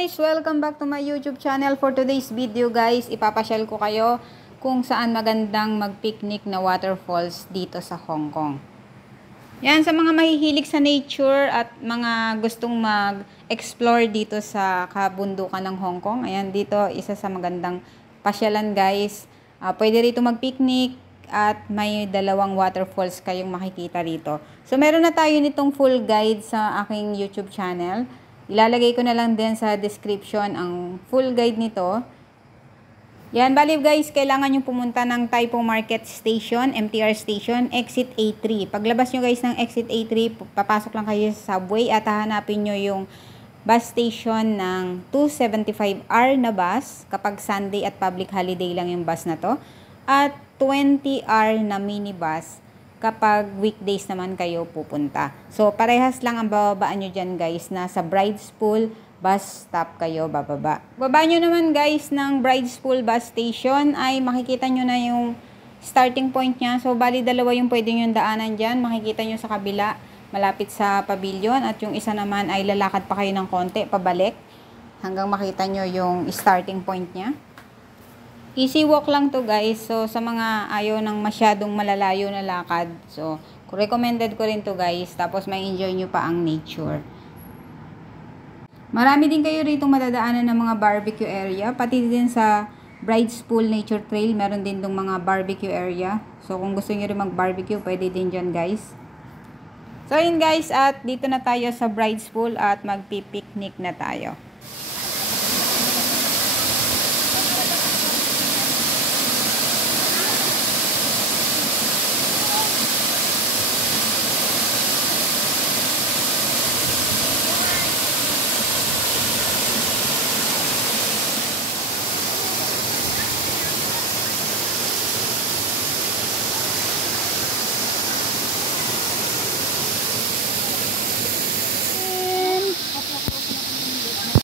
guys! Welcome back to my YouTube channel. For today's video guys, ipapasyal ko kayo kung saan magandang mag-picnic na waterfalls dito sa Hong Kong. Yan, sa mga mahihilig sa nature at mga gustong mag-explore dito sa kabundukan ng Hong Kong. Ayan, dito isa sa magandang pasyalan guys. Pwede rito mag-picnic at may dalawang waterfalls kayong makikita rito. So meron na tayo nitong full guide sa aking YouTube channel. Ilalagay ko na lang din sa description ang full guide nito. Yan, bali guys, kailangan nyo pumunta ng Tai Po Market Station, MTR Station, Exit A3. Paglabas nyo guys ng Exit A3, papasok lang kayo sa subway at hahanapin nyo yung bus station ng 275R na bus kapag Sunday at public holiday lang yung bus na to. At 20R na minibus kapag weekdays naman kayo pupunta. So, parehas lang ang bababaan nyo dyan guys. Nasa Brides Pool bus stop kayo bababa. Baba nyo naman guys ng Brides Pool bus station ay makikita nyo na yung starting point nya. So, bali dalawa yung pwede nyo daanan dyan. Makikita nyo sa kabila, malapit sa pavilion. At yung isa naman ay lalakad pa kayo ng konti, pabalik. Hanggang makita nyo yung starting point nya. Easy walk lang to guys. So, sa mga ayaw ng masyadong malalayo na lakad. So, recommended ko rin to guys. Tapos, may enjoy nyo pa ang nature. Marami din kayo rito madadaanan ng mga barbecue area. Pati din sa Brides Pool Nature Trail, meron din dong mga barbecue area. So, kung gusto nyo rin mag-barbecue, pwede din dyan guys. So, yun guys. At dito na tayo sa Brides Pool at magpipiknik na tayo.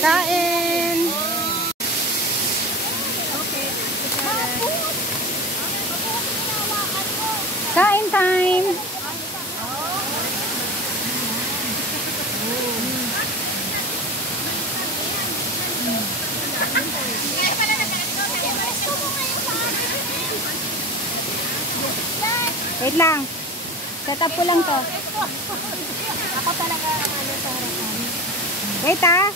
Kain! Kain time! Wait lang. Set up ko lang to. Ako talaga ang ano sa harapan. Wait ah!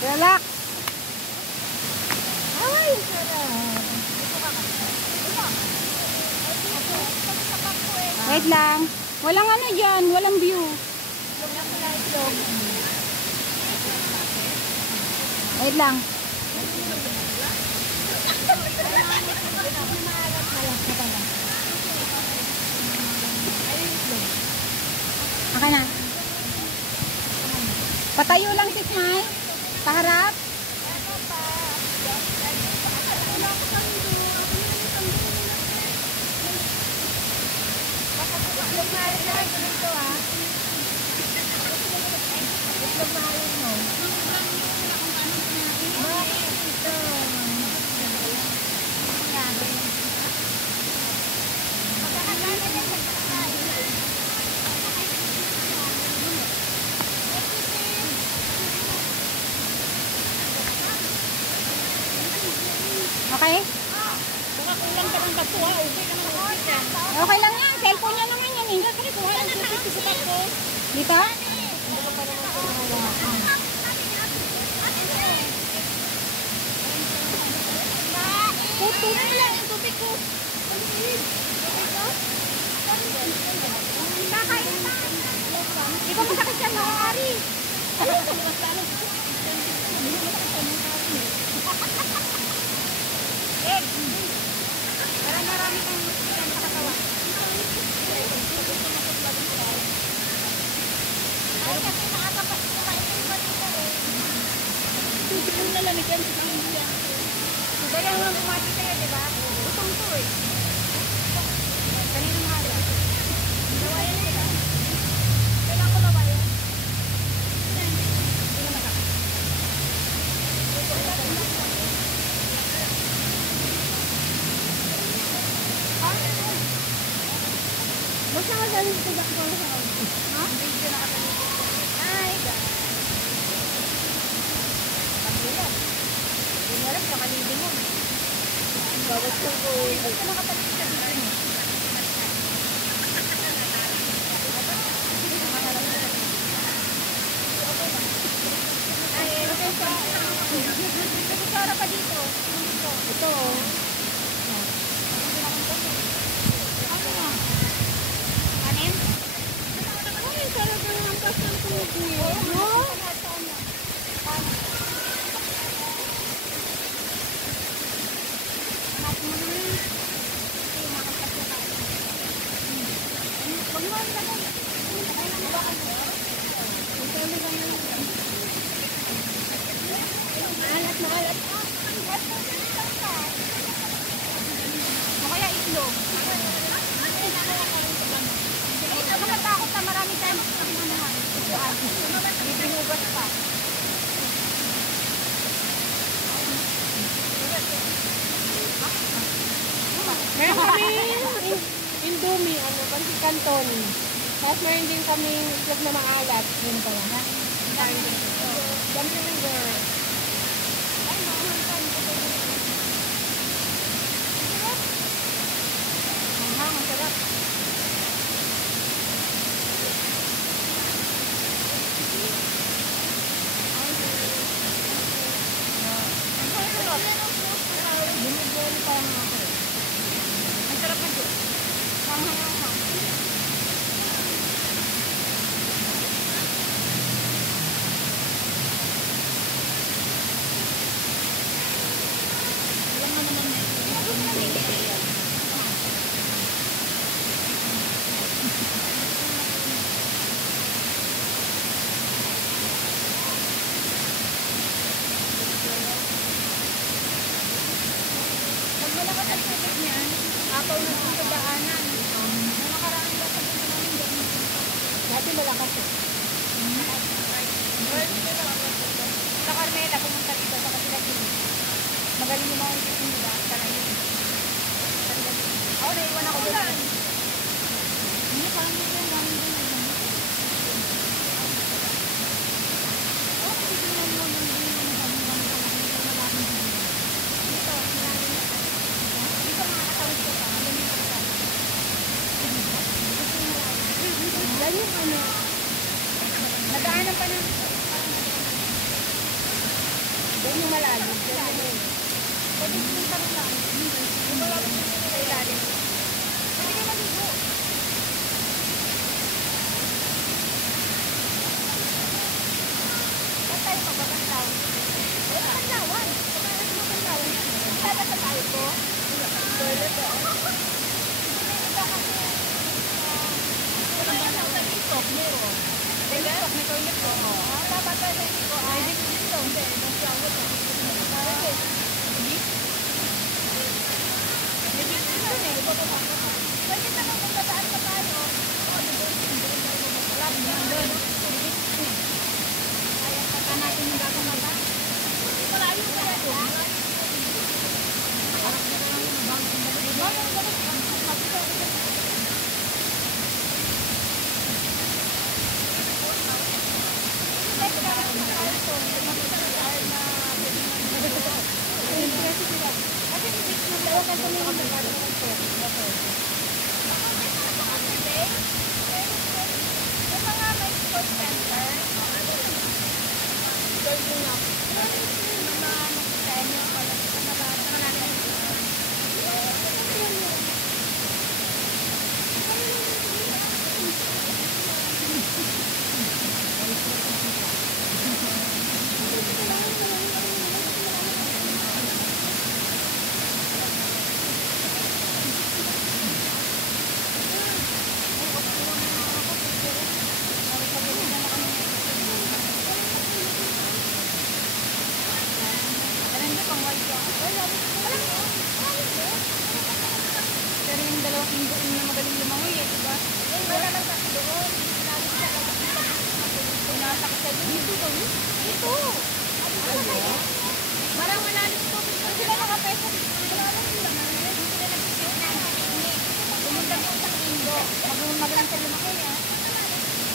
Relax. Ay, sarap. Wait lang. Walang ano dyan. Walang view. Wait lang. Aka na. Patayo lang si Smile. Paharap. Okay? Okay lang yan. Cellphone niya naman yan eh. Dito? Tubig lang. Tubig ko. Di ba masakit yan mga Ari? Parang marami kang musikan sa katawan. Ay, kasi nakakapas ko kayo yung malita eh. Tubig yung nalamig yan sa India. Dahil ang bumati kayo, di ba? Utong to eh. Kaninang hara. Lawayan nila. Kailangan ko lawayan. Hindi na masakit. Basta magaling sa bakit ko sa Ha? Video na katalit. Hi guys. Meron ka kanili mo. Bawat ko ko. Ba't ka nakatalit sa dito mo? Ay, okay sa... Ito pa dito. Ito. Ano nga? Anim? Ay, talaga ng ampas ng tubig. No? Maalat. O kaya itlog. Itlog nakatakot na marami tayong libreng ugas pa. Meron kami Indomie, pansit canton. Tapos meron din kami itlog na maalat. Yun pala. Dami naman girl. Ang sarap. Ang sarap na ito. Pag malakas ang tubig niyan, apaw na sa daanan. Nakaraan ba sa dito namin doon? Dati malakas eh. Sa Carmela, pumunta dito sa kapila dito. Magaling yung mga ulit nila. Kanayin. Ako, naiwan ako doon. Hindi, parang hindi lang namin doon. Yan yung Nadaanan pa ng... yan yung malalim. Pwede pumunta rin lang. Yung malapit na sa ilalim. Pwede ka maligo. Saan tayo pagbabanlaw? Pagbabanlawan. Pagbabanlawan yan. Saan sa tayo ko? Toilet o? Ito kasi... Pagbabanlaw sa TikTok, meron. TikTok, may toilet ko. Dapat toilet ko. Ay, dito. Hindi, nasa ako ito. Pwede naman kung dadaan pa tayo. Wala naman doon. Kaya kata natin yung gagawin mata. Malayo pa yan. Pero yung dalawang doon na magaling lumangoy eh, diba? Wala lang sa doon. Tunatak siya doon. Dito ba? Dito! Marang malalim to. Sila nakapesa dito. Sila nag-sit na picnic. Pumunta doon sa Indo. Magaling siya lumangoy ah.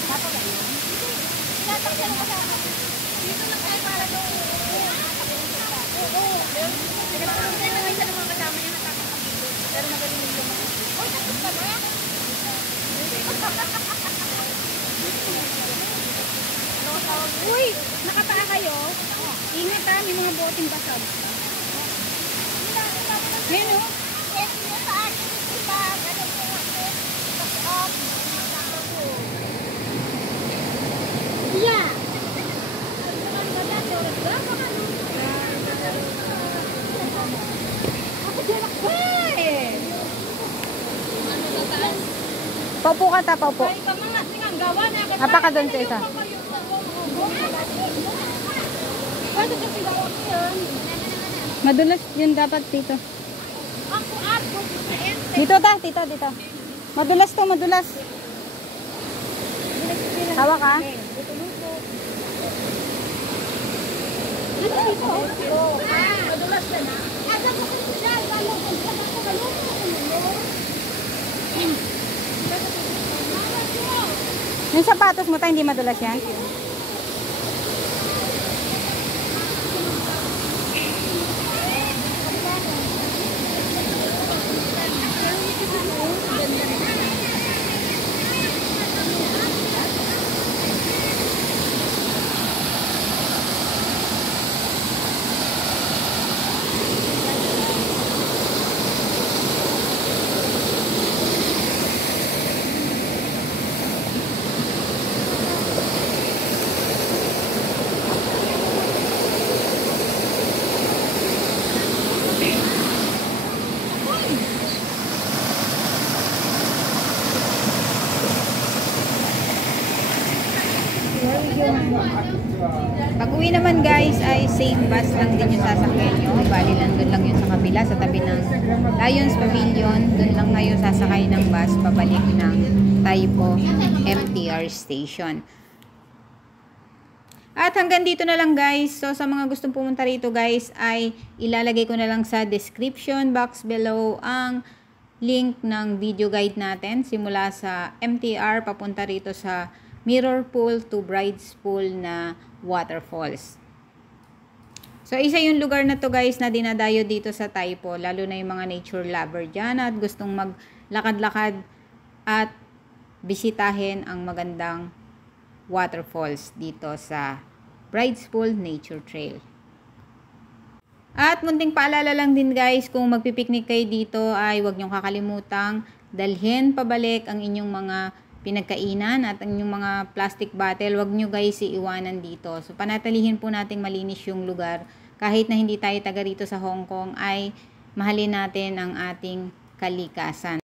Tapos yun? Tinatak siya na kasama. Dito lang tayo para doon. Oo. Uy, nakapaa kayo? Ingat ha, may mga boteng basag. Yan o. Yeah. Paupo ka ta, paupo. Apa ka doon sa isa? Madulas yun dapat dito. Dito ta, dito. Madulas to, madulas. Hawa ka? Madulas na na. Yung sapatos mo tayo, hindi madulas yan? Pag uwi naman guys ay same bus lang din yung sasakyan nyo. Bali nandun lang yun sa kabila sa tabi ng Lions Pavilion. Dun lang kayo sasakay ng bus pabalik ng Taipo MTR station. At hanggang dito na lang guys. So sa mga gustong pumunta rito guys ay ilalagay ko na lang sa description box below ang link ng video guide natin. Simula sa MTR papunta rito sa Mirror Pool to Bride's Pool na waterfalls. So, isa yung lugar na to guys na dinadayo dito sa Taipo. Lalo na yung mga nature lover dyan at gustong maglakad-lakad at bisitahin ang magandang waterfalls dito sa Bride's Pool Nature Trail. At munting paalala lang din guys, kung magpipiknik kayo dito ay huwag niyong kakalimutang dalhin pabalik ang inyong mga pinagkainan at ang inyong mga plastic bottle. Huwag nyo guys iiwanan dito. So panatilihin po nating malinis yung lugar. Kahit na hindi tayo taga rito sa Hong Kong ay mahalin natin ang ating kalikasan.